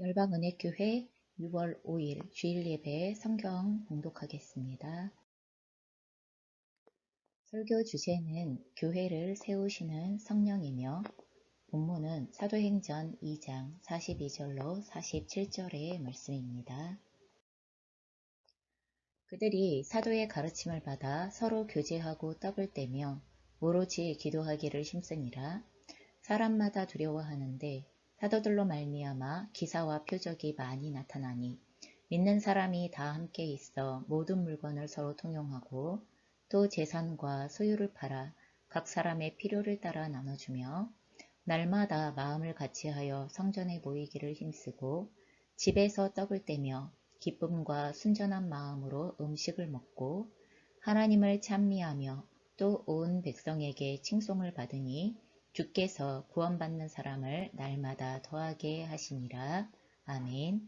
열방은혜교회 6월 5일 주일 예배 성경 봉독하겠습니다. 설교 주제는 교회를 세우시는 성령이며 본문은 사도행전 2장 42절로 47절의 말씀입니다. 그들이 사도의 가르침을 받아 서로 교제하고 떡을 떼며 오로지 기도하기를 힘쓰니라. 사람마다 두려워하는데 사도들로 말미암아 기사와 표적이 많이 나타나니 믿는 사람이 다 함께 있어 모든 물건을 서로 통용하고 또 재산과 소유를 팔아 각 사람의 필요를 따라 나눠주며 날마다 마음을 같이하여 성전에 모이기를 힘쓰고 집에서 떡을 떼며 기쁨과 순전한 마음으로 음식을 먹고 하나님을 찬미하며 또 온 백성에게 칭송을 받으니 주께서 구원받는 사람을 날마다 더하게 하시니라. 아멘.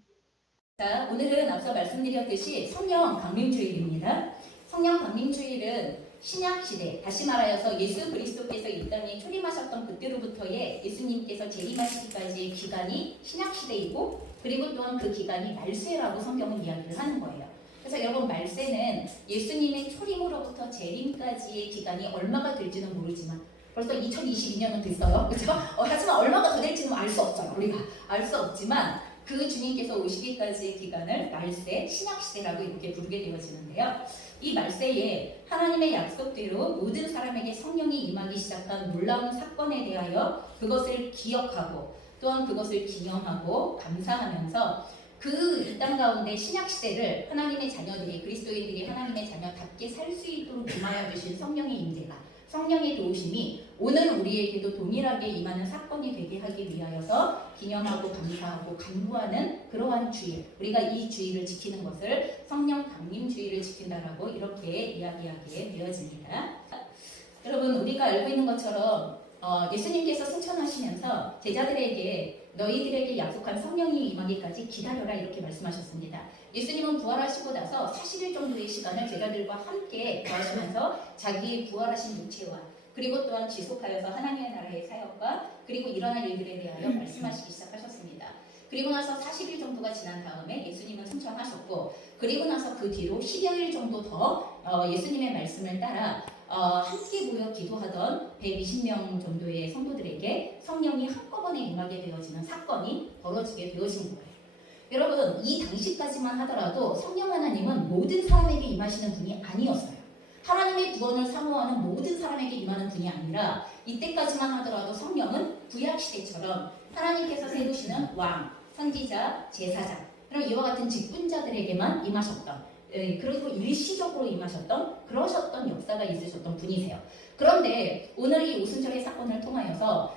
자, 오늘은 앞서 말씀드렸듯이 성령 강림주일입니다. 성령 강림주일은 신약시대, 다시 말하여서 예수 그리스도께서 이 땅에 초림하셨던 그때로부터의 예수님께서 재림하시기까지의 기간이 신약시대이고, 그리고 또한 그 기간이 말세라고 성경은 이야기를 하는 거예요. 그래서 여러분, 말세는 예수님의 초림으로부터 재림까지의 기간이 얼마가 될지는 모르지만 벌써 2022년은 됐어요. 그렇죠? 하지만 얼마가 더 될지는 알 수 없어요. 우리가 알 수 없지만 그 주님께서 오시기까지의 기간을 말세, 신약시대라고 이렇게 부르게 되어지는데요. 이 말세에 하나님의 약속대로 모든 사람에게 성령이 임하기 시작한 놀라운 사건에 대하여 그것을 기억하고 또한 그것을 기념하고 감사하면서 그 이 땅 가운데 신약시대를 하나님의 자녀들이, 그리스도인들이 하나님의 자녀답게 살 수 있도록 임하여 주신 성령의 임재가, 성령의 도우심이 오늘 우리에게도 동일하게 임하는 사건이 되게 하기 위하여서 기념하고 감사하고 간구하는 그러한 주일, 우리가 이 주일을 지키는 것을 성령 강림주일을 지킨다라고 이렇게 이야기하게 되어집니다. 여러분, 우리가 알고 있는 것처럼 예수님께서 승천하시면서 제자들에게 너희들에게 약속한 성령이 임하기까지 기다려라 이렇게 말씀하셨습니다. 예수님은 부활하시고 나서 40일 정도의 시간을 제자들과 함께 거하시면서 자기의 부활하신 육체와 그리고 또한 지속하여서 하나님의 나라의 사역과 그리고 일어날 일들에 대하여 말씀하시기 시작하셨습니다. 그리고 나서 40일 정도가 지난 다음에 예수님은 승천하셨고, 그리고 나서 그 뒤로 10여일 정도 더 예수님의 말씀을 따라 함께 모여 기도하던 120명 정도의 성도들에게 성령이 한꺼번에 임하게 되어지는 사건이 벌어지게 되어진 거예요. 여러분, 이 당시까지만 하더라도 성령 하나님은 모든 사람에게 임하시는 분이 아니었어요. 하나님의 구원을 사모하는 모든 사람에게 임하는 분이 아니라 이때까지만 하더라도 성령은 구약시대처럼 하나님께서 세우시는 왕, 선지자, 제사장, 그런 이와 같은 직분자들에게만 임하셨던, 그리고 일시적으로 임하셨던, 그러셨던 역사가 있으셨던 분이세요. 그런데 오늘 이 오순절의 사건을 통하여서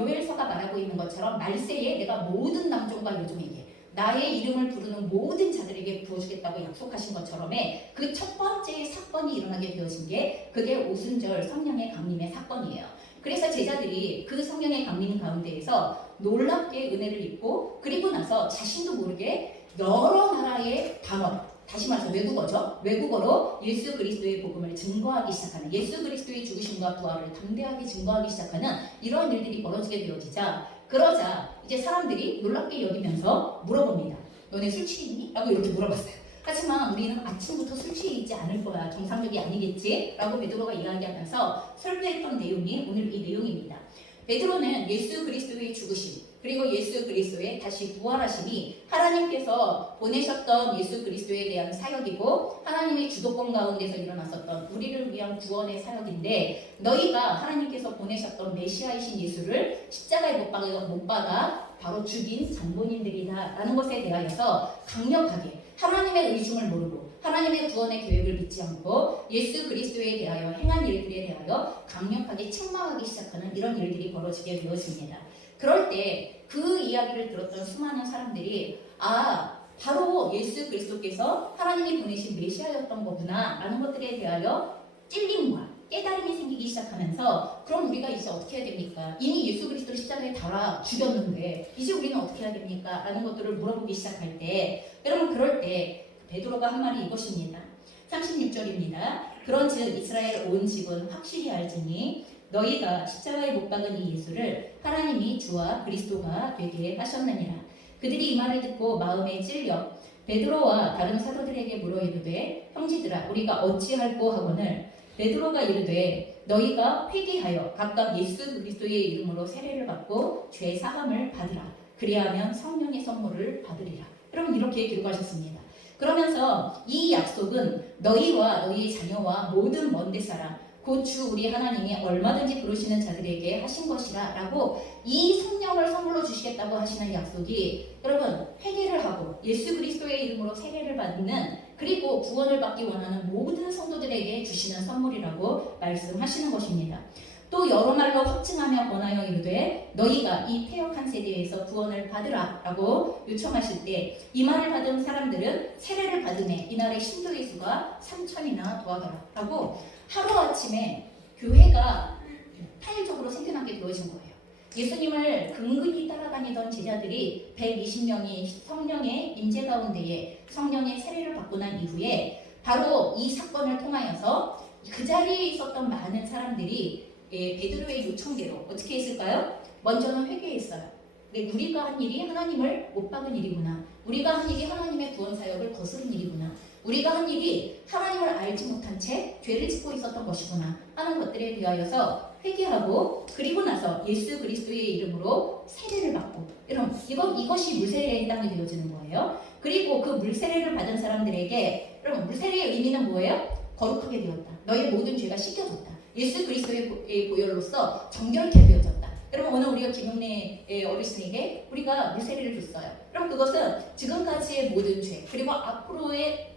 요엘서가 말하고 있는 것처럼 말세에 내가 모든 남종과 여종에게 나의 이름을 부르는 모든 자들에게 부어주겠다고 약속하신 것처럼의 그 첫 번째 사건이 일어나게 되어진 게 그게 오순절 성령의 강림의 사건이에요. 그래서 제자들이 그 성령의 강림 가운데에서 놀랍게 은혜를 입고, 그리고 나서 자신도 모르게 여러 나라의 단어, 다시 말해서 외국어죠. 외국어로 예수 그리스도의 복음을 증거하기 시작하는, 예수 그리스도의 죽으심과 부활을 담대하게 증거하기 시작하는 이런 일들이 벌어지게 되어지자, 그러자 이제 사람들이 놀랍게 여기면서 물어봅니다. 너네 술 취했니? 라고 이렇게 물어봤어요. 하지만 우리는 아침부터 술 취해 있지 않을 거야. 정상적이 아니겠지? 라고 베드로가 이야기하면서 설교했던 내용이 오늘 이 내용입니다. 베드로는 예수 그리스도의 죽으심, 그리고 예수 그리스도의 다시 부활하심이 하나님께서 보내셨던 예수 그리스도에 대한 사역이고 하나님의 주도권 가운데서 일어났었던 우리를 위한 구원의 사역인데, 너희가 하나님께서 보내셨던 메시아이신 예수를 십자가에 못 박아 바로 죽인 장본인들이다 라는 것에 대하여서 강력하게 하나님의 의중을 모르고 하나님의 구원의 계획을 믿지 않고 예수 그리스도에 대하여 행한 일들에 대하여 강력하게 책망하기 시작하는 이런 일들이 벌어지게 되었습니다. 그럴 때 그 이야기를 들었던 수많은 사람들이 바로 예수 그리스도께서 하나님이 보내신 메시아였던 거구나 라는 것들에 대하여 찔림과 깨달음이 생기기 시작하면서, 그럼 우리가 이제 어떻게 해야 됩니까? 이미 예수 그리스도를 십자가에 달아 죽였는데 이제 우리는 어떻게 해야 됩니까? 라는 것들을 물어보기 시작할 때, 여러분, 그럴 때 베드로가 한 말이 이것입니다. 36절입니다. 그런즉 이스라엘 온 집은 확실히 알지니 너희가 십자가에 못 박은 이 예수를 하나님이 주와 그리스도가 되게 하셨느니라. 그들이 이 말을 듣고 마음에 찔려 베드로와 다른 사도들에게 물어 이르되 형제들아 우리가 어찌할꼬 하거늘 베드로가 이르되 너희가 회개하여 각각 예수 그리스도의 이름으로 세례를 받고 죄 사함을 받으라. 그리하면 성령의 선물을 받으리라. 여러분 이렇게 기록하셨습니다. 그러면서 이 약속은 너희와 너희 자녀와 모든 먼데 사람 곧 주 우리 하나님이 얼마든지 부르시는 자들에게 하신 것이라 라고 이 성령을 선물로 주시겠다고 하시는 약속이 여러분 회개를 하고 예수 그리스도의 이름으로 세례를 받는 그리고 구원을 받기 원하는 모든 성도들에게 주시는 선물이라고 말씀하시는 것입니다. 또 여러 말로 확증하며 권하여 이르되 너희가 이 패역한 세대에서 구원을 받으라 라고 요청하실 때 이 말을 받은 사람들은 세례를 받음에 이날의 신도의 수가 3,000이나 더하더라 라고 하루아침에 교회가 파일적으로 생겨나게 되어진 거예요. 예수님을 근근히 따라다니던 제자들이 120명이 성령의 임재 가운데에 성령의 세례를 받고 난 이후에 바로 이 사건을 통하여서 그 자리에 있었던 많은 사람들이 베드로의 요청대로 어떻게 했을까요? 먼저는 회개했어요. 우리가 한 일이 하나님을 못 박은 일이구나. 우리가 한 일이 하나님의 구원 사역을 거스른 일이구나. 우리가 한 일이 하나님을 알지 못한 채 죄를 짓고 있었던 것이구나 하는 것들에 대하여서 회개하고 그리고 나서 예수 그리스도의 이름으로 세례를 받고 여러분 이것이 물세례에 해당이 되어지는 거예요. 그리고 그 물세례를 받은 사람들에게 여러분 물세례의 의미는 뭐예요? 거룩하게 되었다. 너희의 모든 죄가 씻겨졌다. 예수 그리스도의 보혈로서 정결케 되어졌다. 여러분 오늘 우리가 김용래 어르신에게 우리가 물세례를 줬어요. 그럼 그것은 지금까지의 모든 죄 그리고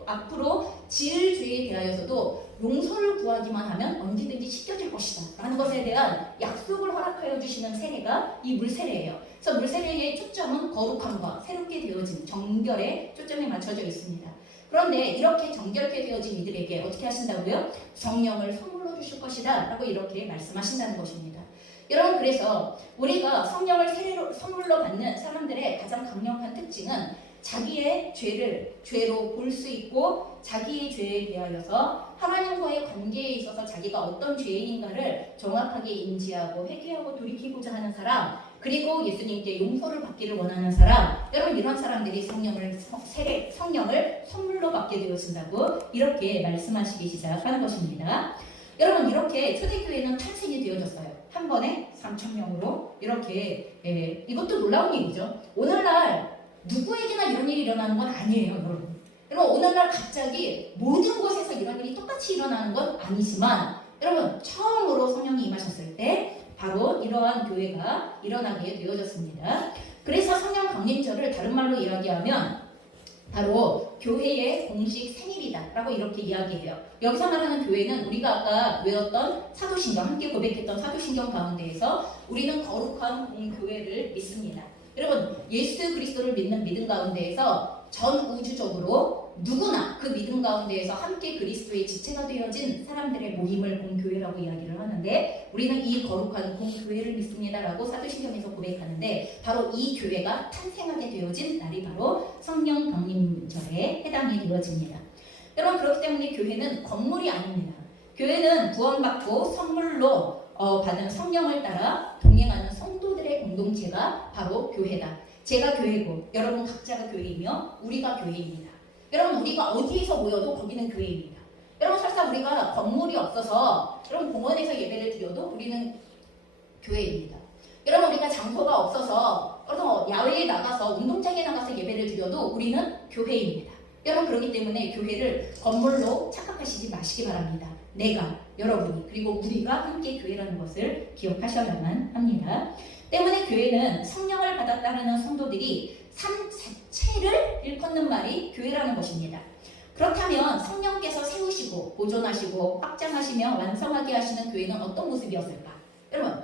앞으로 지을 죄에 대하여서도 용서를 구하기만 하면 언제든지 씻겨질 것이다 라는 것에 대한 약속을 허락하여 주시는 세례가 이 물세례예요. 그래서 물세례의 초점은 거룩함과 새롭게 되어진 정결에 초점이 맞춰져 있습니다. 그런데 이렇게 정결케 되어진 이들에게 어떻게 하신다고요? 성령을 선물로 주실 것이다 라고 이렇게 말씀하신다는 것입니다. 여러분 그래서 우리가 성령을 선물로 받는 사람들의 가장 강력한 특징은 자기의 죄를 죄로 볼 수 있고 자기의 죄에 대하여서 하나님과의 관계에 있어서 자기가 어떤 죄인인가를 정확하게 인지하고 회개하고 돌이키고자 하는 사람 그리고 예수님께 용서를 받기를 원하는 사람 여러분 이런 사람들이 성령을 선물로 받게 되어진다고 이렇게 말씀하시기 시작하는 것입니다. 여러분 이렇게 초대교회는 탄생이 되어졌어요. 한 번에 3,000명으로 이렇게 이것도 놀라운 일이죠. 오늘날 누구에게나 이런 일이 일어나는 건 아니에요, 여러분. 여러분 오늘날 갑자기 모든 곳에서 이런 일이 똑같이 일어나는 건 아니지만 여러분 처음으로 성령이 임하셨을 때 바로 이러한 교회가 일어나게 되어졌습니다. 그래서 성령 강림절을 다른 말로 이야기하면 바로 교회의 공식 생일이다 라고 이렇게 이야기해요. 여기서 말하는 교회는 우리가 아까 외웠던 사도신경 함께 고백했던 사도신경 가운데에서 우리는 거룩한 공교회를 믿습니다. 여러분 예수 그리스도를 믿는 믿음 가운데에서 전 우주적으로 누구나 그 믿음 가운데에서 함께 그리스도의 지체가 되어진 사람들의 모임을 공교회라고 이야기를 하는데 우리는 이 거룩한 공교회를 믿습니다라고 사도신경에서 고백하는데 바로 이 교회가 탄생하게 되어진 날이 바로 성령 강림절에 해당이 되어집니다. 여러분 그렇기 때문에 교회는 건물이 아닙니다. 교회는 구원받고 선물로 받은 성령을 따라 동행하는 성도들의 공동체가 바로 교회다. 제가 교회고 여러분 각자가 교회이며 우리가 교회입니다. 여러분 우리가 어디에서 모여도 거기는 교회입니다. 여러분 설사 우리가 건물이 없어서 여러분 공원에서 예배를 드려도 우리는 교회입니다. 여러분 우리가 장소가 없어서 여러분 야외에 나가서 운동장에 나가서 예배를 드려도 우리는 교회입니다. 여러분 그렇기 때문에 교회를 건물로 착각하시지 마시기 바랍니다. 내가, 여러분이, 그리고 우리가 함께 교회라는 것을 기억하셔야만 합니다. 때문에 교회는 성령을 받았다는 성도들이 삶 자체를 일컫는 말이 교회라는 것입니다. 그렇다면 성령께서 세우시고 보존하시고 확장하시며 완성하게 하시는 교회는 어떤 모습이었을까? 여러분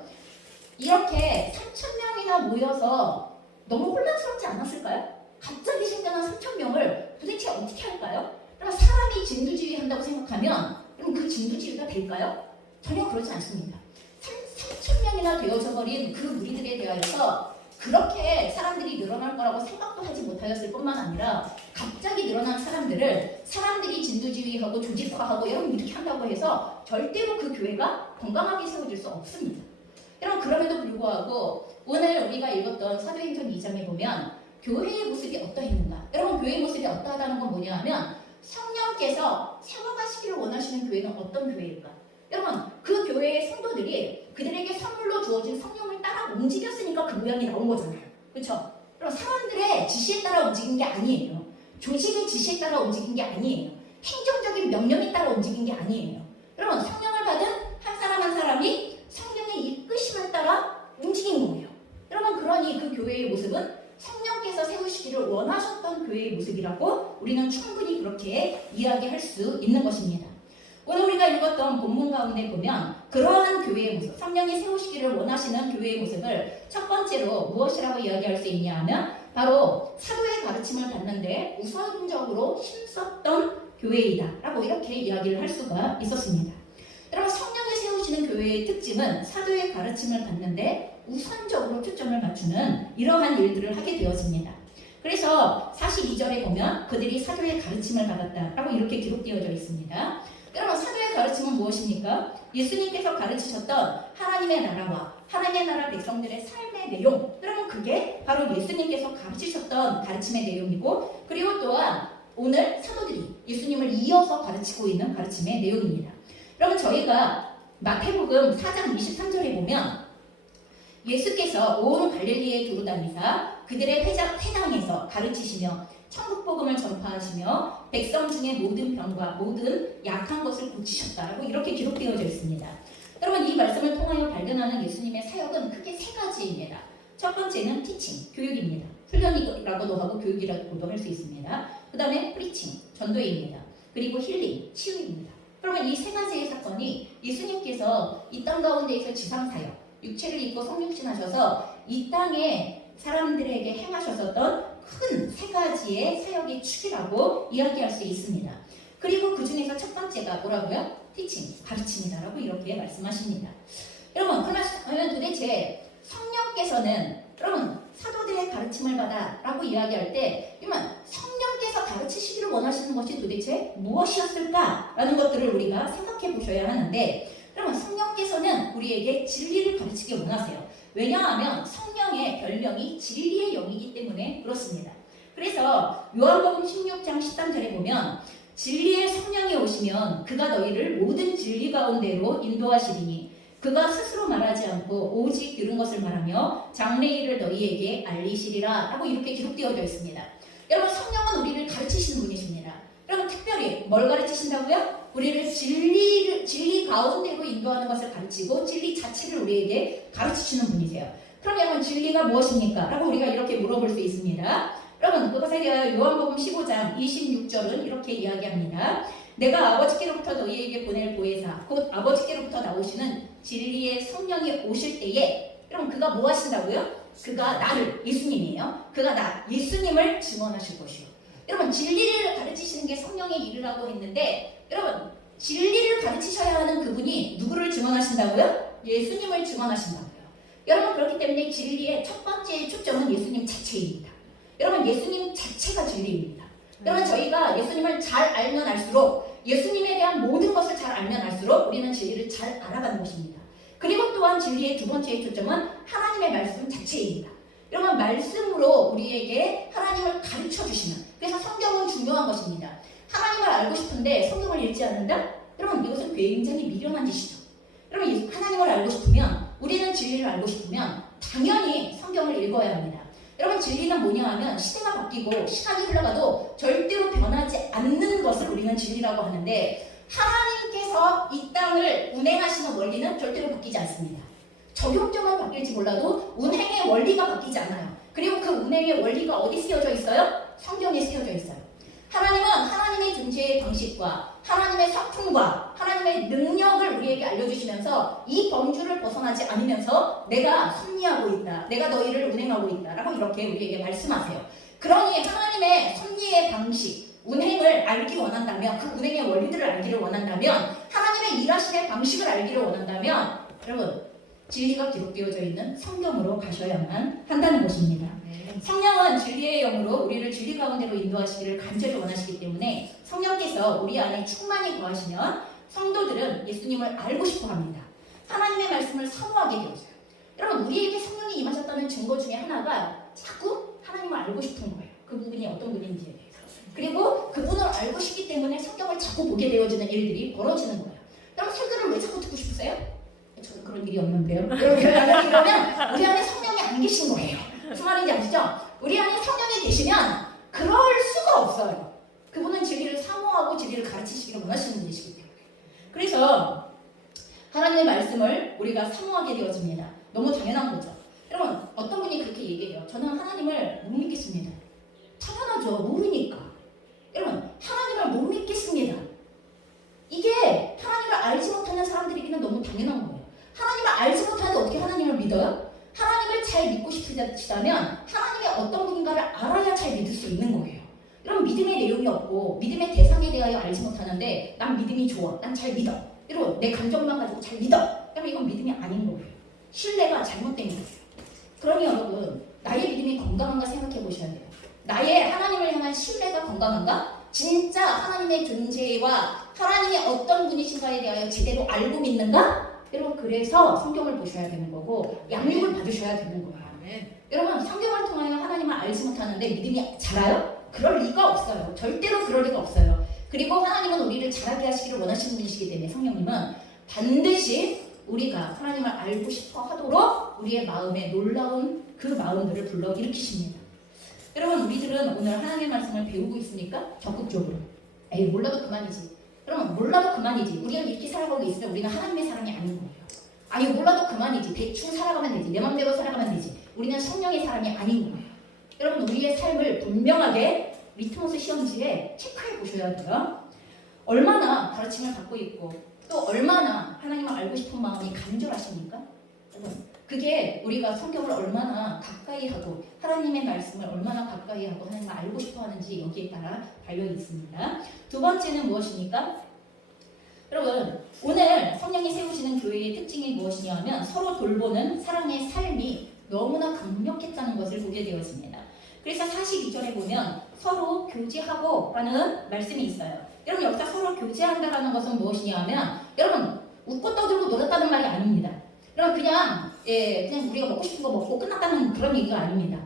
이렇게 3,000명이나 모여서 너무 혼란스럽지 않았을까요? 갑자기 생겨난 3,000명을 도대체 어떻게 할까요? 그럼 사람이 진두지휘한다고 생각하면 그럼 그 진두지휘가 될까요? 전혀 그렇지 않습니다. 3,000명이나 되어져 버린 그 무리들에 대하여서 그렇게 사람들이 늘어날 거라고 생각도 하지 못하였을 뿐만 아니라 갑자기 늘어난 사람들을 사람들이 진두지휘하고 조직화하고 여러분 이렇게 한다고 해서 절대로 그 교회가 건강하게 세워질 수 없습니다. 여러분 그럼에도 불구하고 오늘 우리가 읽었던 사도행전 2장에 보면 교회의 모습이 어떠했는가? 여러분, 교회의 모습이 어떠하다는 건 뭐냐 하면 성령께서 세워가시기를 원하시는 교회는 어떤 교회일까? 여러분, 그 교회의 성도들이 그들에게 선물로 주어진 성령을 따라 움직였으니까 그 모양이 나온 거잖아요. 그렇죠? 여러분, 사람들의 지시에 따라 움직인 게 아니에요. 조직의 지시에 따라 움직인 게 아니에요. 행정적인 명령에 따라 움직인 게 아니에요. 여러분, 성령을 받은 한 사람 한 사람이 성령의 이끄심을 따라 움직인 거예요. 여러분, 그러니 그 교회의 모습은 성령께서 세우시기를 원하셨던 교회의 모습이라고 우리는 충분히 그렇게 이야기할 수 있는 것입니다. 오늘 우리가 읽었던 본문 가운데 보면 그러한 교회의 모습, 성령이 세우시기를 원하시는 교회의 모습을 첫 번째로 무엇이라고 이야기할 수 있냐 하면 바로 사도의 가르침을 받는데 우선적으로 힘썼던 교회이다 라고 이렇게 이야기를 할 수가 있었습니다. 여러분, 성령이 세우시는 교회의 특징은 사도의 가르침을 받는데 우선적으로 초점을 맞추는 이러한 일들을 하게 되어집니다. 그래서 42절에 보면 그들이 사도의 가르침을 받았다라고 이렇게 기록되어져 있습니다. 여러분, 사도의 가르침은 무엇입니까? 예수님께서 가르치셨던 하나님의 나라와 하나님의 나라 백성들의 삶의 내용, 여러분 그게 바로 예수님께서 가르치셨던 가르침의 내용이고, 그리고 또한 오늘 사도들이 예수님을 이어서 가르치고 있는 가르침의 내용입니다. 여러분, 저희가 마태복음 4장 23절에 보면 예수께서 온 갈릴리에 두루다니사 그들의 회당에서 가르치시며 천국복음을 전파하시며 백성 중에 모든 병과 모든 약한 것을 고치셨다라고 이렇게 기록되어져 있습니다. 여러분, 이 말씀을 통하여 발견하는 예수님의 사역은 크게 세 가지입니다. 첫 번째는 티칭, 교육입니다. 훈련이라고도 하고 교육이라고도 할 수 있습니다. 그 다음에 프리칭, 전도입니다. 그리고 힐링, 치유입니다. 그러면 이 세 가지의 사건이 예수님께서 이 땅 가운데에서 지상사역, 육체를 입고 성육신하셔서 이 땅에 사람들에게 행하셨었던 큰 세 가지의 사역의 축이라고 이야기할 수 있습니다. 그리고 그 중에서 첫 번째가 뭐라고요? 티칭, 가르침이다라고 이렇게 말씀하십니다. 여러분, 그러면 도대체 성령께서는 여러분 사도들의 가르침을 받아라고 이야기할 때 그러면 성령께서 가르치시기를 원하시는 것이 도대체 무엇이었을까라는 것들을 우리가 생각해 보셔야 하는데, 여러분 성령께서는 우리에게 진리를 가르치기 원하세요. 왜냐하면 성령의 별명이 진리의 영이기 때문에 그렇습니다. 그래서 요한복음 16장 13절에 보면 진리의 성령이 오시면 그가 너희를 모든 진리 가운데로 인도하시리니 그가 스스로 말하지 않고 오직 들은 것을 말하며 장래일을 너희에게 알리시리라 라고 이렇게 기록되어져 있습니다. 여러분, 성령은 우리를 가르치시는 분이십니다. 여러분, 특별히 뭘 가르치신다고요? 우리를 진리 가운데로 인도하는 것을 가르치고 진리 자체를 우리에게 가르치시는 분이세요. 그럼 여러분, 진리가 무엇입니까? 라고 우리가 이렇게 물어볼 수 있습니다. 여러분, 그것에 대하여 요한복음 15장 26절은 이렇게 이야기합니다. 내가 아버지께로부터 너희에게 보낼 보혜사 곧 아버지께로부터 나오시는 진리의 성령이 오실 때에, 여러분 그가 뭐 하신다고요? 그가 나를, 예수님이에요. 그가 나 예수님을 증언하실 것이요. 여러분, 진리를 가르치시는 게 성령의 일이라고 했는데, 여러분 진리를 가르치셔야 하는 그분이 누구를 증언하신다고요? 예수님을 증언하신다고요. 여러분, 그렇기 때문에 진리의 첫 번째 초점은 예수님 자체입니다. 여러분, 예수님 자체가 진리입니다. 여러분, 저희가 예수님을 잘 알면 알수록, 예수님에 대한 모든 것을 잘 알면 알수록 우리는 진리를 잘 알아가는 것입니다. 그리고 또한 진리의 두 번째 초점은 하나님의 말씀 자체입니다. 여러분, 말씀으로 우리에게 하나님을 가르쳐 주시는, 그래서 성경은 중요한 것입니다. 하나님을 알고 싶은데 성경을 읽지 않는다? 여러분, 이것은 굉장히 미련한 짓이죠. 여러분, 하나님을 알고 싶으면, 우리는 진리를 알고 싶으면 당연히 성경을 읽어야 합니다. 여러분, 진리는 뭐냐 하면 시대가 바뀌고 시간이 흘러가도 절대로 변하지 않는 것을 우리는 진리라고 하는데, 하나님께서 이 땅을 운행하시는 원리는 절대로 바뀌지 않습니다. 적용점은 바뀔지 몰라도 운행의 원리가 바뀌지 않아요. 그리고 그 운행의 원리가 어디 쓰여져 있어요? 성경에 쓰여져 있어요. 하나님은 하나님의 존재의 방식과 하나님의 성품과 하나님의 능력을 우리에게 알려주시면서 이 범주를 벗어나지 않으면서 내가 섭리하고 있다, 내가 너희를 운행하고 있다 라고 이렇게 우리에게 말씀하세요. 그러니 하나님의 섭리의 방식, 운행을 알기 원한다면, 그 운행의 원리들을 알기를 원한다면, 하나님의 일하심의 방식을 알기를 원한다면, 여러분 진리가 기록되어져 있는 성경으로 가셔야만 한다는 것입니다. 성령은 진리의 영으로 우리를 진리 가운데로 인도하시기를 간절히 원하시기 때문에 성령께서 우리 안에 충만히 거하시면 성도들은 예수님을 알고 싶어 합니다. 하나님의 말씀을 사모하게 되어져요. 여러분, 우리에게 성령이 임하셨다는 증거 중에 하나가 자꾸 하나님을 알고 싶은 거예요. 그 부분이 어떤 분인지에 대해서. 그리고 그분을 알고 싶기 때문에 성경을 자꾸 보게 되어지는 일들이 벌어지는 거예요. 그럼 설교를 왜 자꾸 듣고 싶으세요? 저는 그런 일이 없는데요. 그러면 우리 안에 성령이 안 계신 거예요. 무슨 말인지 아시죠? 우리 안에 성령이 계시면 그럴 수가 없어요. 그분은 진리를 사모하고 진리를 가르치시기를 원하시는 분이시기 때문에. 그래서 하나님의 말씀을 우리가 사모하게 되어집니다. 너무 당연한 거죠. 여러분, 어떤 분이 그렇게 얘기해요. 저는 하나님을 못 믿겠습니다. 당연하죠. 모르니까. 여러분, 하나님을 못 믿겠습니다. 이게 하나님을 알지 못하는 사람들에게는 너무 당연한 거예요. 하나님을 알지 못하는데 어떻게 하나님을 믿어요? 하나님을 잘 믿고 싶으시다면 하나님의 어떤 분인가를 알아야 잘 믿을 수 있는 거예요. 여러분, 믿음의 내용이 없고 믿음의 대상에 대하여 알지 못하는데 난 믿음이 좋아, 난 잘 믿어, 여러분 내 감정만 가지고 잘 믿어, 그러면 이건 믿음이 아닌 거예요. 신뢰가 잘못된 거예요. 그러니 여러분, 나의 믿음이 건강한가 생각해 보셔야 돼요. 나의 하나님을 향한 신뢰가 건강한가? 진짜 하나님의 존재와 하나님이 어떤 분이신가에 대하여 제대로 알고 믿는가? 여러분, 그래서 성경을 보셔야 되는 거고 양육을 받으셔야 되는 거예요. 여러분, 성경을 통하여 하나님을 알지 못하는데 믿음이 자라요? 그럴 리가 없어요. 절대로 그럴 리가 없어요. 그리고 하나님은 우리를 자라게 하시기를 원하시는 분이시기 때문에 성령님은 반드시 우리가 하나님을 알고 싶어 하도록 우리의 마음에 놀라운 그 마음들을 불러일으키십니다. 여러분, 우리들은 오늘 하나님의 말씀을 배우고 있으니까 적극적으로 에이 몰라도 그만이지. 여러분, 몰라도 그만이지. 우리가 이렇게 살아가고 있으면 우리는 하나님의 사람이 아닌 거예요. 아니 몰라도 그만이지. 대충 살아가면 되지. 내 맘대로 살아가면 되지. 우리는 성령의 사람이 아닌 거예요. 여러분, 우리의 삶을 분명하게 리트머스 시험지에 체크해 보셔야 돼요. 얼마나 가르침을 받고 있고 또 얼마나 하나님을 알고 싶은 마음이 간절하십니까? 그게 우리가 성경을 얼마나 가까이 하고 하나님의 말씀을 얼마나 가까이 하고 하나님을 알고 싶어 하는지 여기에 따라 달려 있습니다. 두 번째는 무엇입니까? 여러분, 오늘 성령이 세우시는 교회의 특징이 무엇이냐면 서로 돌보는 사랑의 삶이 너무나 강력했다는 것을 보게 되었습니다. 그래서 42절에 보면 서로 교제하고 라는 말씀이 있어요. 여러분, 여기서 서로 교제한다라는 것은 무엇이냐면 여러분, 웃고 떠들고 놀았다는 말이 아닙니다. 여러분, 그냥 우리가 먹고 싶은 거 먹고 끝났다는 그런 얘기가 아닙니다.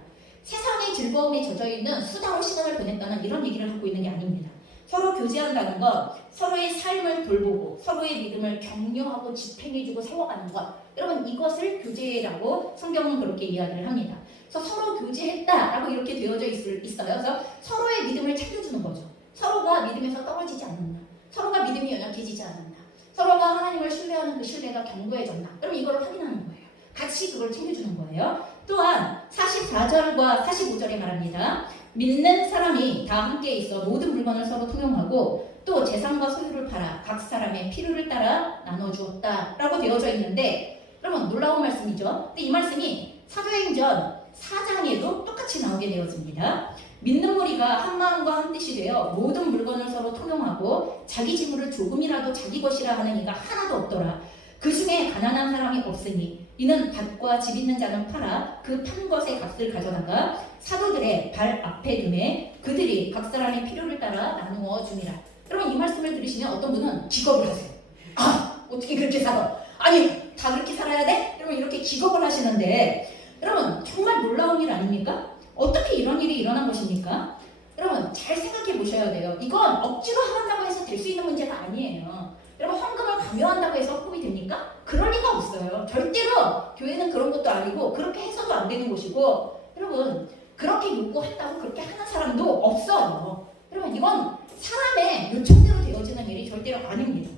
세상의 즐거움에 젖어있는 수다로 시간을 보냈다는 이런 얘기를 하고 있는 게 아닙니다. 서로 교제한다는 것, 서로의 삶을 돌보고 서로의 믿음을 격려하고 집행해주고 세워가는 것, 여러분 이것을 교제라고 성경은 그렇게 이야기를 합니다. 그래서 서로 교제했다라고 이렇게 되어져 있어요. 그래서 서로의 믿음을 챙겨주는 거죠. 서로가 믿음에서 떨어지지 않는다. 서로가 믿음이 연약해지지 않는다. 서로가 하나님을 신뢰하는 그 신뢰가 견고해졌나. 그럼 이걸 확인하는 거예요. 같이 그걸 챙겨주는 거예요. 또한 44절과 45절에 말합니다. 믿는 사람이 다 함께 있어 모든 물건을 서로 통용하고 또 재산과 소유를 팔아 각 사람의 필요를 따라 나눠주었다 라고 되어져 있는데, 여러분 놀라운 말씀이죠. 근데 이 말씀이 사도행전 4장에도 똑같이 나오게 되어집니다. 믿는 무리가 한 마음과 한 뜻이 되어 모든 물건을 서로 통용하고 자기 지물을 조금이라도 자기 것이라 하는 이가 하나도 없더라. 그 중에 가난한 사람이 없으니 이는 밭과 집 있는 자는 팔아 그 판 것의 값을 가져다가 사도들의 발 앞에 두매 그들이 각 사람의 필요를 따라 나누어 주니라. 여러분, 이 말씀을 들으시면 어떤 분은 기겁을 하세요. 아, 어떻게 그렇게 살아? 아니, 다 그렇게 살아야 돼? 여러분, 이렇게 기겁을 하시는데, 여러분 정말 놀라운 일 아닙니까? 어떻게 이런 일이 일어난 것입니까? 여러분 잘 생각해 보셔야 돼요. 이건 억지로 한다고 해서 될 수 있는 문제가 아니에요. 여러분, 헌금을 강요한다고 해서 헌금이 됩니까? 그럴 리가 없어요. 절대로 교회는 그런 것도 아니고 그렇게 해서도 안 되는 곳이고, 여러분 그렇게 요구한다고 그렇게 하는 사람도 없어요. 여러분, 이건 사람의 요청대로 되어지는 일이 절대로 아닙니다.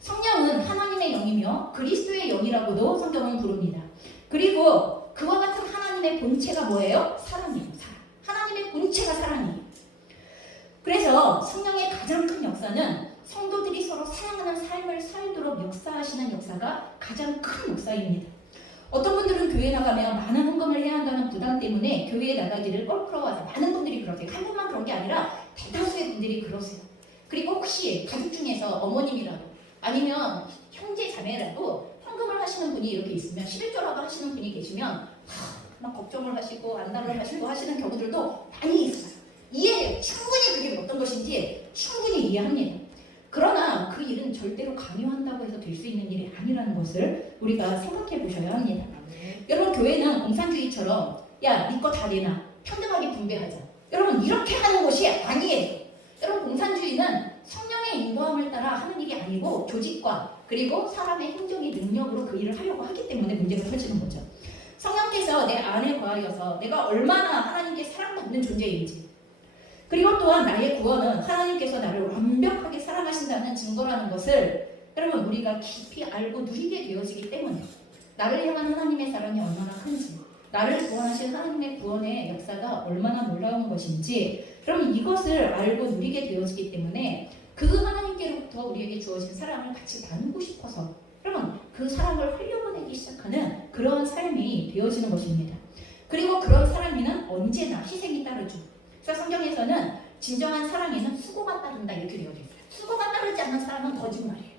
성령은 하나님의 영이며 그리스도의 영이라고도 성경은 부릅니다. 그리고 그와 같은 하나님의 본체가 뭐예요? 사랑이에요. 사랑. 하나님의 본체가 사랑이에요. 그래서 성령의 가장 큰 역사는 성도들이 서로 사랑하는 삶을 살도록 역사하시는 역사가 가장 큰 역사입니다. 어떤 분들은 교회 나가면 많은 헌금을 해야 한다는 부담 때문에 교회에 나가기를 껄끄러워하세요. 많은 분들이 그러세요. 한 분만 그런 게 아니라 대다수의 분들이 그러세요. 그리고 혹시 가족 중에서 어머님이라도 아니면 형제 자매라도 헌금을 하시는 분이 이렇게 있으면 11조라도 하시는 분이 계시면 막 걱정을 하시고 안달을 하시고 하시는 경우들도 많이 있어요. 이해해요. 충분히 그게 어떤 것인지 충분히 이해합니다. 그러나 그 일은 절대로 강요한다고 해서 될 수 있는 일이 아니라는 것을 우리가 생각해 보셔야 합니다. 여러분, 교회는 공산주의처럼 야, 네 거 다 내놔, 평등하게 경배하자. 여러분 이렇게 하는 것이 아니에요. 여러분 공산주의는 성령의 인도함을 따라 하는 일이 아니고 조직과 그리고 사람의 행정의 능력으로 그 일을 하려고 하기 때문에 문제가 터지는 거죠. 성령께서 내 안에 거하여서 내가 얼마나 하나님께 사랑받는 존재인지, 그리고 또한 나의 구원은 하나님께서 나를 완벽하게 사랑하신다는 증거라는 것을 여러분 우리가 깊이 알고 누리게 되어지기 때문에 나를 향한 하나님의 사랑이 얼마나 큰지, 나를 구원하신 하나님의 구원의 역사가 얼마나 놀라운 것인지, 여러분 이것을 알고 누리게 되어지기 때문에 그 하나님께로부터 우리에게 주어진 사랑을 같이 나누고 싶어서 여러분 그 사랑을 흘려보내기 시작하는 그런 삶이 되어지는 것입니다. 그리고 그런 사랑에는 언제나 희생이 따르죠. 그래서 성경에서는 진정한 사랑에는 수고가 따른다 이렇게 되어져 있어요. 수고가 따르지 않는 사람은 거짓말이에요.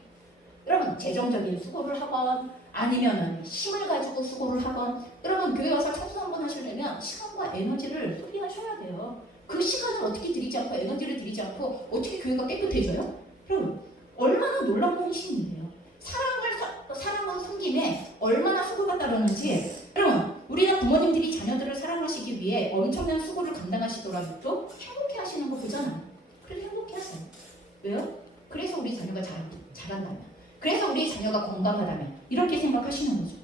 여러분 재정적인 수고를 하건 아니면 힘을 가지고 수고를 하건, 여러분 교회 와서 청소 한번 하시려면 시간과 에너지를 소비하셔야 돼요. 그 시간을 어떻게 들이지 않고 에너지를 들이지 않고 어떻게 교회가 깨끗해져요? 여러분 얼마나 놀라운 헌신이에요. 사랑을 섬김에 얼마나 수고가 따르는지, 여러분 우리는 부모님들이 자녀들을 사랑하시기 위해 엄청난 수고를 감당하시더라도 행복해 하시는 거 보잖아요. 그래서 행복해 하세요. 왜요? 그래서 우리 자녀가 잘한다면, 그래서 우리 자녀가 건강하다면 이렇게 생각하시는 거죠.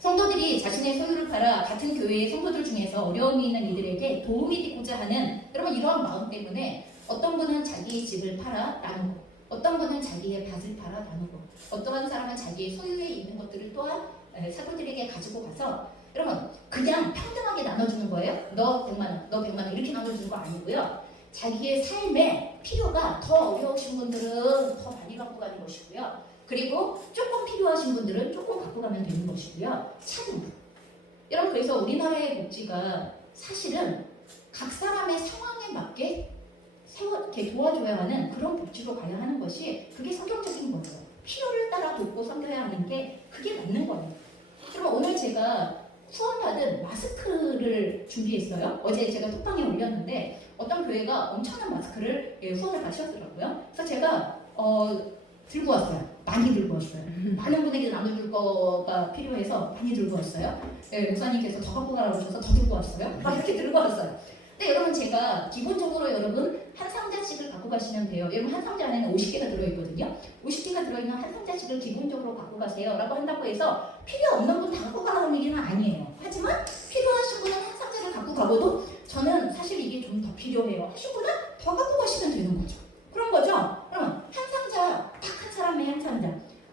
성도들이 자신의 소유를 팔아 같은 교회의 성도들 중에서 어려움이 있는 이들에게 도움이 되고자 하는 여러분 이러한 마음 때문에 어떤 분은 자기의 집을 팔아 나누고, 어떤 분은 자기의 밭을 팔아 나누고, 어떠한 사람은 자기의 소유에 있는 것들을 또한 사도들에게 가지고 가서 여러분 그냥 평등하게 나눠주는 거예요. 너 100만 원, 너 100만 원 이렇게 나눠주는 거 아니고요. 자기의 삶에 필요가 더 어려우신 분들은 더 많이 갖고 가는 것이고요. 그리고 조금 필요하신 분들은 조금 갖고 가면 되는 것이고요. 차등. 여러분 그래서 우리나라의 복지가 사실은 각 사람의 상황에 맞게 이렇게 도와줘야 하는 그런 복지로 가야 하는 것이 그게 성경적인 거예요. 필요를 따라 돕고 섬겨야 하는 게 그게 맞는 거예요. 그럼 오늘 제가 후원받은 마스크를 준비했어요. 어제 제가 톡방에 올렸는데 어떤 교회가 엄청난 마스크를 후원을 받으셨더라고요. 그래서 제가 들고 왔어요. 많이 들고 왔어요. 많은 분에게 나눠줄 거가 필요해서 많이 들고 왔어요. 목사님께서 더 갖고 가라고 하셔서 더 들고 왔어요. 막 이렇게 들고 왔어요. 근데 여러분 제가 기본적으로 여러분 한 상자씩을 갖고 가시면 돼요. 여러분 한 상자 안에는 50개가 들어있거든요. 50개가 들어있는 한 상자씩을 기본적으로 갖고 가세요 라고 한다고 해서 필요 없는 분 다 갖고 가라는 얘기는 아니에요. 하지만 필요하신 분은 한 상자를 갖고 가고도 저는 사실 이게 좀 더 필요해요 하신 분은 더 갖고 가시면 되는 거죠. 그런 거죠. 그럼 한 상자 딱 한 사람의 한 상자,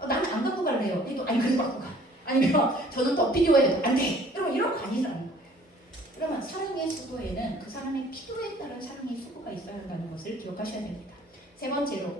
나는 안 갖고 갈래요 해도 아니 그래도 갖고 가. 아니면 저는 더 필요해요. 안 돼. 여러분 이런 거 아니잖아요. 그러면 사랑의 수고에는 그 사람의 필요에 따른 사랑의 수고가 있어야 한다는 것을 기억하셔야 됩니다. 세 번째로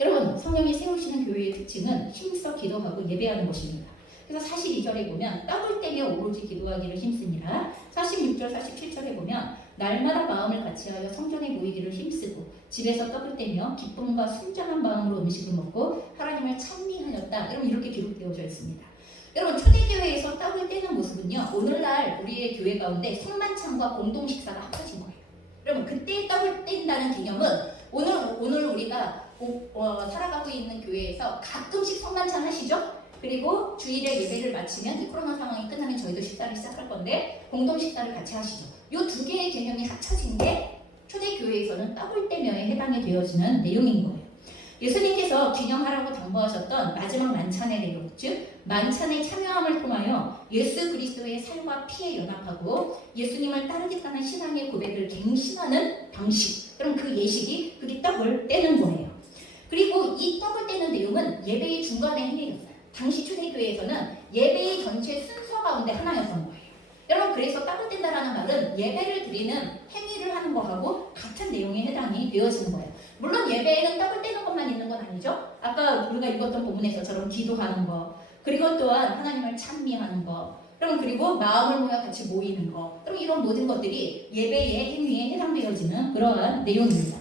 여러분 성령이 세우시는 교회의 특징은 힘써 기도하고 예배하는 것입니다. 그래서 42절에 보면 떡을 떼며 오로지 기도하기를 힘쓰니라. 46절 47절에 보면 날마다 마음을 같이하여 성전에 모이기를 힘쓰고 집에서 떡을 떼며 기쁨과 순전한 마음으로 음식을 먹고 하나님을 찬미하였다. 여러분 이렇게 기록되어져 있습니다. 여러분 초대교회에서 떡을 떼는 모습은요 오늘날 우리의 교회 가운데 성만찬과 공동 식사가 합쳐진 거예요. 여러분 그때 떡을 뗀다는 개념은 오늘 우리가 살아가고 있는 교회에서 가끔씩 성만찬 하시죠? 그리고 주일에 예배를 마치면 이 코로나 상황이 끝나면 저희도 식사를 시작할 건데 공동 식사를 같이 하시죠. 이 두 개의 개념이 합쳐진 게 초대교회에서는 떡을 떼며에 해당이 되어지는 내용인 거예요. 예수님께서 기념하라고 당부하셨던 마지막 만찬의 내용, 즉 만찬에 참여함을 통하여 예수 그리스도의 살과 피에 연합하고 예수님을 따르겠다는 신앙의 고백을 갱신하는 방식, 그럼 그 예식이 그게 떡을 떼는 거예요. 그리고 이 떡을 떼는 내용은 예배의 중간에 행해졌어요. 당시 초대교회에서는 예배의 전체 순서 가운데 하나였던 거예요. 여러분 그래서 떡을 뗀다라는 말은 예배를 드리는 행위를 하는 거하고 같은 내용에 해당이 되어지는 거예요. 물론 예배에는 떡을 떼는 것만 있는 건 아니죠. 아까 우리가 읽었던 본문에서처럼 기도하는 거, 그리고 또한 하나님을 찬미하는 거, 그리고 마음을 모여 같이 모이는 거, 이런 모든 것들이 예배의 행위에 해당되어지는 그러한 내용입니다.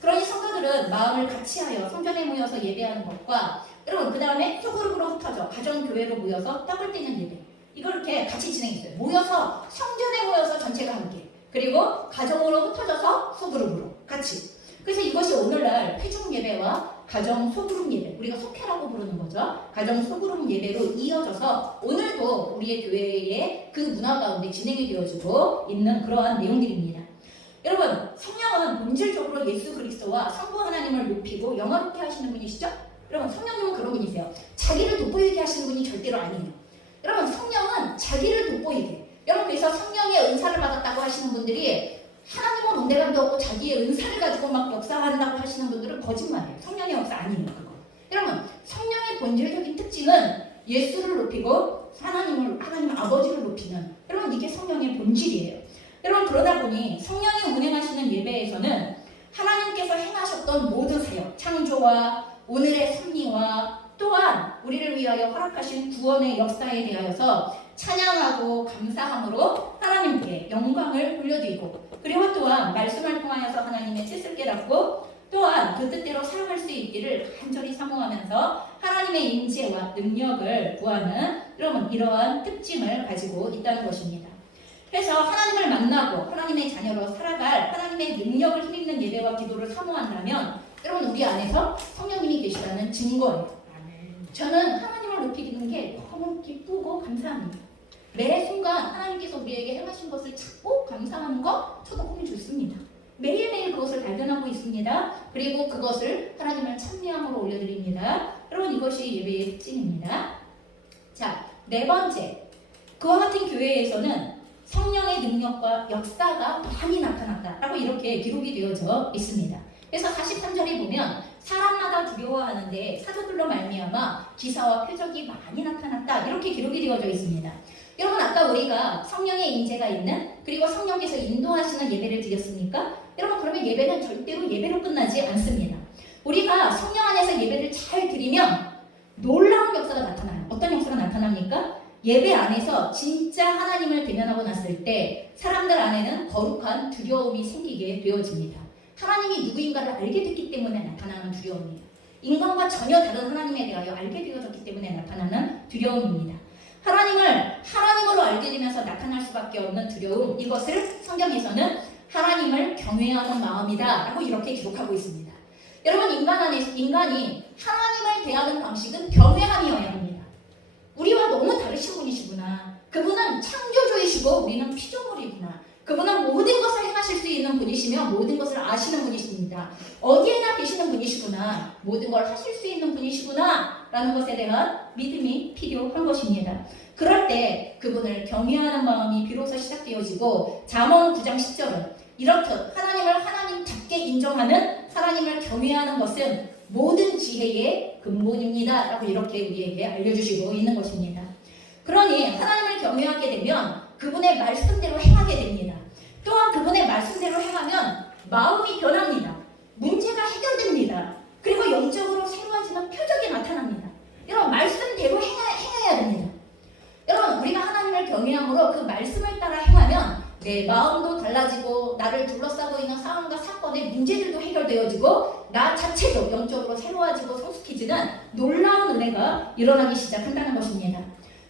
그러니 성도들은 마음을 같이하여 성전에 모여서 예배하는 것과 여러분 그 다음에 소그룹으로 흩어져 가정교회로 모여서 떡을 떼는 예배, 이걸 이렇게 같이 진행했어요. 모여서 성전에 모여서 전체가 함께, 그리고 가정으로 흩어져서 소그룹으로 같이. 그래서 이것이 오늘날 회중 예배와 가정 소그룹 예배, 우리가 속회라고 부르는 거죠. 가정 소그룹 예배로 이어져서 오늘도 우리의 교회에 그 문화 가운데 진행이 되어지고 있는 그러한 내용들입니다. 여러분, 성령은 본질적으로 예수 그리스도와 성부 하나님을 높이고 영화롭게 하시는 분이시죠? 여러분, 성령님은 그런 분이세요. 자기를 돋보이게 하시는 분이 절대로 아니에요. 여러분, 성령은 자기를 돋보이게. 여러분, 그래서 성령의 은사를 받았다고 하시는 분들이 하나님은 온데간도 없고 자기의 은사를 가지고 막 역사한다고 하시는 분들은 거짓말이에요. 성령의 역사 아니에요, 그거. 여러분, 성령의 본질적인 특징은 예수를 높이고 하나님 아버지를 높이는, 여러분, 이게 성령의 본질이에요. 여러분, 그러다 보니 성령이 운행하시는 예배에서는 하나님께서 행하셨던 모든 사역, 창조와 오늘의 섭리와 또한 우리를 위하여 허락하신 구원의 역사에 대하여서 찬양하고 감사함으로 하나님께 영광을 올려드리고, 그리고 또한 말씀을 통하여서 하나님의 뜻을 깨닫고 또한 그 뜻대로 살아갈 수 있기를 간절히 사모하면서 하나님의 임재와 능력을 구하는 이러한 특징을 가지고 있다는 것입니다. 그래서 하나님을 만나고 하나님의 자녀로 살아갈 하나님의 능력을 힘입는 예배와 기도를 사모한다면 여러분, 우리 안에서 성령님이 계시다는 증거예요. 저는 하나님을 높이는 게 너무 기쁘고 감사합니다. 매 순간 하나님께서 우리에게 행하신 것을 찾고 감사하는 거 저도 보기 좋습니다. 매일매일 그것을 발견하고 있습니다. 그리고 그것을 하나님을 찬미함으로 올려드립니다. 여러분, 이것이 예배의 특징입니다. 자, 네 번째, 그와 같은 교회에서는 성령의 능력과 역사가 많이 나타났다라고 이렇게 기록이 되어져 있습니다. 그래서 43절에 보면 사람마다 두려워하는데 사도들로 말미암아 기사와 표적이 많이 나타났다, 이렇게 기록이 되어져 있습니다. 여러분, 아까 우리가 성령의 임재가 있는, 그리고 성령께서 인도하시는 예배를 드렸습니까? 여러분, 그러면 예배는 절대로 예배로 끝나지 않습니다. 우리가 성령 안에서 예배를 잘 드리면 놀라운 역사가 나타나요. 어떤 역사가 나타납니까? 예배 안에서 진짜 하나님을 대면하고 났을 때 사람들 안에는 거룩한 두려움이 생기게 되어집니다. 하나님이 누구인가를 알게 됐기 때문에 나타나는 두려움이에요. 인간과 전혀 다른 하나님에 대하여 알게 되어졌기 때문에 나타나는 두려움입니다. 하나님으로 알게 되면서 나타날 수밖에 없는 두려움, 이것을 성경에서는 하나님을 경외하는 마음이다 라고 이렇게 기록하고 있습니다. 여러분, 인간이 하나님을 대하는 방식은 경외함이어야 합니다. 우리와 너무 다르신 분이시구나. 그분은 창조주이시고 우리는 피조물이구나. 그분은 모든 것을 행하실 수 있는 분이시며 모든 것을 아시는 분이십니다. 어디에나 계시는 분이시구나. 모든 걸 하실 수 있는 분이시구나 라는 것에 대한 믿음이 필요한 것입니다. 그럴 때 그분을 경외하는 마음이 비로소 시작되어지고, 잠언 9장 10절은 이렇듯 하나님을 하나님답게 인정하는, 하나님을 경외하는 것은 모든 지혜의 근본입니다 라고 이렇게 우리에게 알려주시고 있는 것입니다. 그러니 하나님을 경외하게 되면 그분의 말씀대로 행하게 됩니다. 또한 그분의 말씀대로 행하면 마음이 변합니다. 문제가 해결됩니다. 그리고 영적으로 새로워지는 표적이 나타납니다. 여러분, 말씀대로 행해야 됩니다. 여러분, 우리가 하나님을 경외함으로 그 말씀을 따라 행하면 내 마음도 달라지고 나를 둘러싸고 있는 상황과 사건의 문제들도 해결되어지고 나 자체도 영적으로 새로워지고 성숙해지는 놀라운 은혜가 일어나기 시작한다는 것입니다.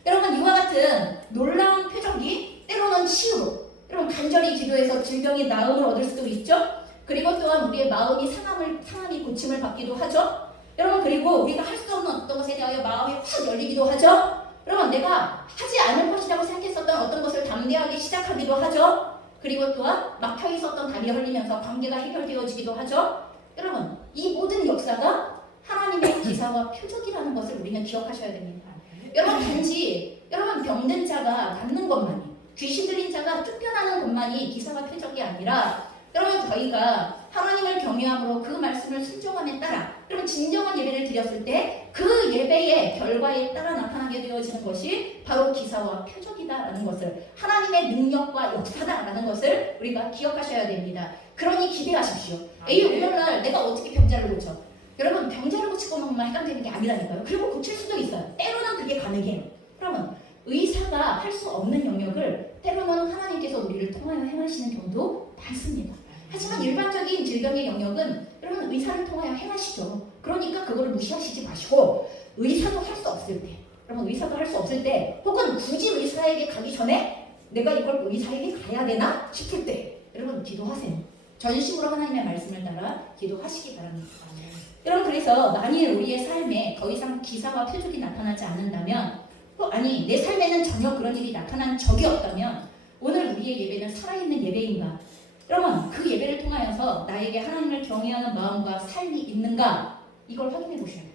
여러분, 이와 같은 놀라운 표적이 때로는 치유로, 여러분, 간절히 기도해서 질병이 나음을 얻을 수도 있죠. 그리고 또한 우리의 마음이 상함이 고침을 받기도 하죠. 여러분, 그리고 우리가 할 수 없는 어떤 것에 대하여 마음이 확 열리기도 하죠. 여러분, 내가 하지 않을 것이라고 생각했었던 어떤 것을 담대하게 시작하기도 하죠. 그리고 또한 막혀 있었던 다리가 흘리면서 관계가 해결되어지기도 하죠. 여러분, 이 모든 역사가 하나님의 기사와 표적이라는 것을 우리는 기억하셔야 됩니다. 여러분, 병든 자가 낫는 것만이, 귀신 들린 자가 쫓겨나는 것만이 기사와 표적이 아니라, 여러분, 저희가 하나님을 경외함으로 그 말씀을 순종함에 따라, 여러분, 진정한 예배를 드렸을 때 그 예배의 결과에 따라 나타나게 되어지는 것이 바로 기사와 표적이다라는 것을, 하나님의 능력과 역사다라는 것을 우리가 기억하셔야 됩니다. 그러니 기대하십시오. 에이, 오늘날 내가 어떻게 병자를 고쳐? 여러분, 병자를 고치고 정말 해당되는 게 아니라니까요. 그리고 고칠 수도 있어요. 때로는 그게 가능해요. 그러면 의사가 할 수 없는 영역을 때로는 하나님께서 우리를 통하여 행하시는 경우도 많습니다. 하지만 일반적인 질병의 영역은 여러분, 의사를 통하여 행하시죠. 그러니까 그걸 무시하시지 마시고, 의사도 할 수 없을 때, 여러분, 의사도 할 수 없을 때, 혹은 굳이 의사에게 가기 전에 내가 이걸 의사에게 가야 되나 싶을 때, 여러분, 기도하세요. 전심으로 하나님의 말씀을 따라 기도하시기 바랍니다. 여러분 그래서 만일 우리의 삶에 더 이상 기사와 표적이 나타나지 않는다면 아니 내 삶에는 전혀 그런 일이 나타난 적이 없다면 오늘 우리의 예배는 살아있는 예배인가? 여러분 그 예배를 통하여서 나에게 하나님을 경외하는 마음과 삶이 있는가? 이걸 확인해 보셔야 돼요.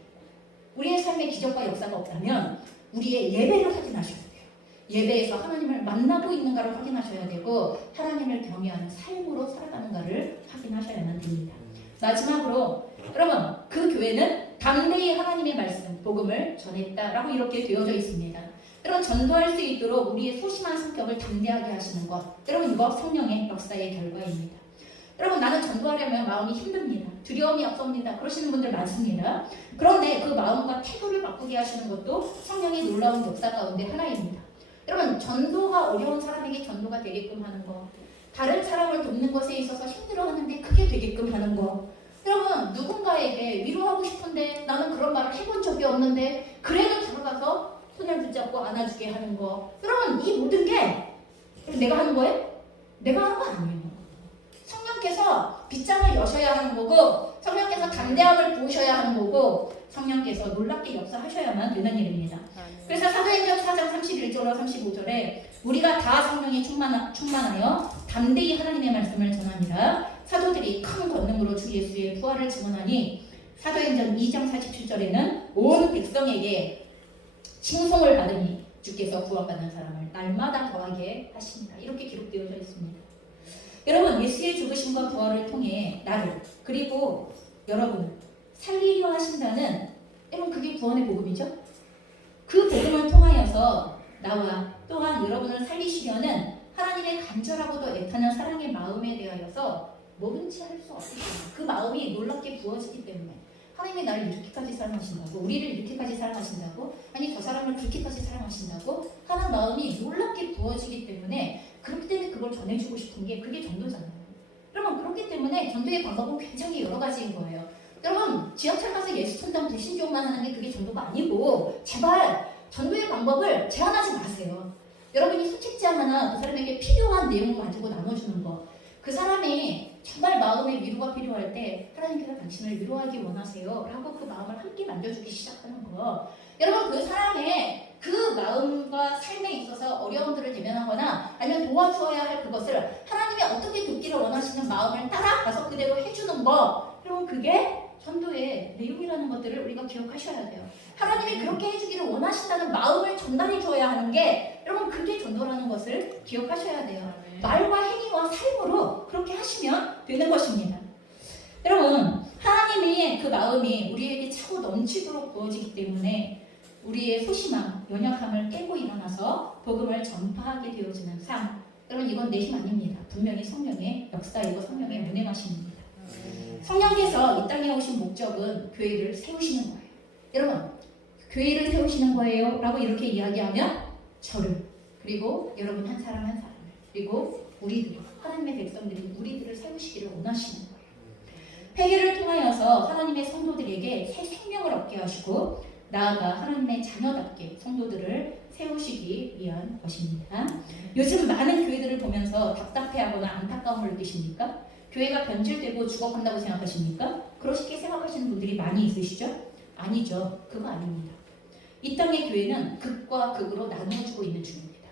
우리의 삶에 기적과 역사가 없다면 우리의 예배를 확인하셔야 돼요. 예배에서 하나님을 만나고 있는가를 확인하셔야 되고 하나님을 경외하는 삶으로 살아가는가를 확인하셔야만 됩니다. 마지막으로 여러분 그 교회는 담대히 하나님의 말씀, 복음을 전했다라고 이렇게 되어져 있습니다. 여러분 전도할 수 있도록 우리의 소심한 성격을 담대하게 하시는 것, 여러분 이거 성령의 역사의 결과입니다. 여러분 나는 전도하려면 마음이 힘듭니다. 두려움이 앞섭니다. 그러시는 분들 많습니다. 그런데 그 마음과 태도를 바꾸게 하시는 것도 성령의 놀라운 역사 가운데 하나입니다. 여러분 전도가 어려운 사람에게 전도가 되게끔 하는 것, 다른 사람을 돕는 것에 있어서 힘들어하는데 그게 되게끔 하는 것, 여러분 누군가에게 위로하고 싶은데 나는 그런 말을 해본 적이 없는데 그래도 들어가서 손을 붙잡고 안아주게 하는 거, 여러분 이 모든 게 내가 하는 거예요? 내가 하는 거 아니에요. 성령께서 빗장을 여셔야 하는 거고 성령께서 담대함을 부으셔야 하는 거고 성령께서 놀랍게 역사하셔야만 되는 일입니다. 그래서 사도행전 4장 31절로 35절에 우리가 다 성령에 충만하여 담대히 하나님의 말씀을 전하니라 사도들이 큰 권능으로 주 예수의 부활을 증언하니 사도행전 2장 47절에는 온 백성에게 칭송을 받으니 주께서 구원받는 사람을 날마다 더하게 하십니다. 이렇게 기록되어져 있습니다. 여러분 예수의 죽으심과 부활을 통해 나를 그리고 여러분을 살리려 하신다는 여러분 그게 구원의 복음이죠. 그 복음을 통하여서 나와 또한 여러분을 살리시려는 하나님의 간절하고도 애타는 사랑의 마음에 대하여서 뭐든지 할 수 없으십니다. 그 마음이 놀랍게 부어지기 때문에 하나님이 나를 이렇게까지 사랑하신다고, 우리를 이렇게까지 사랑하신다고, 아니 저 사람을 그렇게까지 사랑하신다고 하는 마음이 놀랍게 부어지기 때문에 그렇기 때문에 그걸 전해주고 싶은 게 그게 전도잖아요. 여러분 그렇기 때문에 전도의 방법은 굉장히 여러 가지인 거예요. 여러분 지하철 가서 예수 천당 불신종만 하는 게 그게 전도가 아니고 제발 전도의 방법을 제한하지 마세요. 여러분이 소책장 하나 그 사람에게 필요한 내용을 가지고 나눠주는 거, 그 사람이 정말 마음의 위로가 필요할 때 하나님께서 당신을 위로하기 원하세요 라고 그 마음을 함께 만져주기 시작하는 거, 여러분 그 사람의 그 마음과 삶에 있어서 어려움들을 대면하거나 아니면 도와주어야 할 그것을 하나님이 어떻게 돕기를 원하시는 마음을 따라가서 그대로 해주는 거, 여러분 그게 전도의 내용이라는 것들을 우리가 기억하셔야 돼요. 하나님이 그렇게 해주기를 원하신다는 마음을 전달해 줘야 하는 게 여러분 그게 전도라는 것을 기억하셔야 돼요. 말과 행위와 삶으로 그렇게 하시면 되는 것입니다. 여러분 하나님의 그 마음이 우리에게 차고 넘치도록 부어지기 때문에 우리의 소심함, 연약함을 깨고 일어나서 복음을 전파하게 되어지는 삶, 여러분 이건 내 힘 아닙니다. 분명히 성령의 역사이고 성령의 운행하심입니다. 성령께서 이 땅에 오신 목적은 교회를 세우시는 거예요. 여러분 교회를 세우시는 거예요 라고 이렇게 이야기하면 저를 그리고 여러분 한 사람 한 사람을 그리고 우리들 하나님의 백성들이 우리들을 세우시기를 원하시는 거예요. 회개를 통하여서 하나님의 성도들에게 새 생명을 얻게 하시고 나아가 하나님의 자녀답게 성도들을 세우시기 위한 것입니다. 요즘 많은 교회들을 보면서 답답해하거나 안타까움을 느끼십니까? 교회가 변질되고 죽어간다고 생각하십니까? 그렇게 생각하시는 분들이 많이 있으시죠? 아니죠. 그거 아닙니다. 이 땅의 교회는 극과 극으로 나누어지고 있는 중입니다.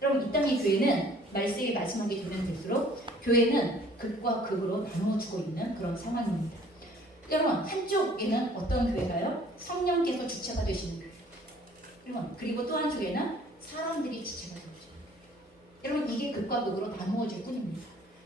여러분 이 땅의 교회는 말세의 마지막에 되면 될수록 교회는 극과 극으로 나누어지고 있는 그런 상황입니다. 여러분 한쪽에는 어떤 교회가요? 성령께서 주체가 되시는 교회. 여러분 그리고 또 한쪽에는 사람들이 주체가 되죠. 여러분 이게 극과 극으로 나누어질 뿐입니다.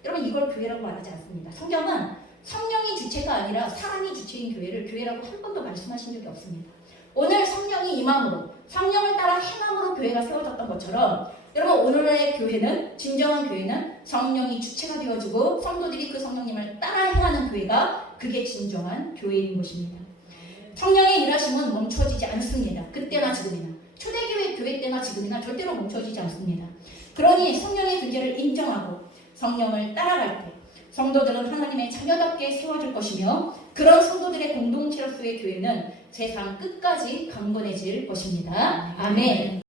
여러분 이걸 교회라고 말하지 않습니다. 성경은 성령이 주체가 아니라 사람이 주체인 교회를 교회라고 한 번도 말씀하신 적이 없습니다. 오늘 성령이 임함으로 성령을 따라 행함으로 교회가 세워졌던 것처럼 여러분 오늘의 교회는 진정한 교회는 성령이 주체가 되어주고 성도들이 그 성령님을 따라 행하는 교회가 그게 진정한 교회인 것입니다. 성령의 일하심은 멈춰지지 않습니다. 그때나 지금이나 초대교회 교회 때나 지금이나 절대로 멈춰지지 않습니다. 그러니 성령의 존재를 인정하고 성령을 따라갈 때 성도들은 하나님의 자녀답게 세워질 것이며 그런 성도들의 공동체로서의 교회는 세상 끝까지 강건해질 것입니다. 아멘.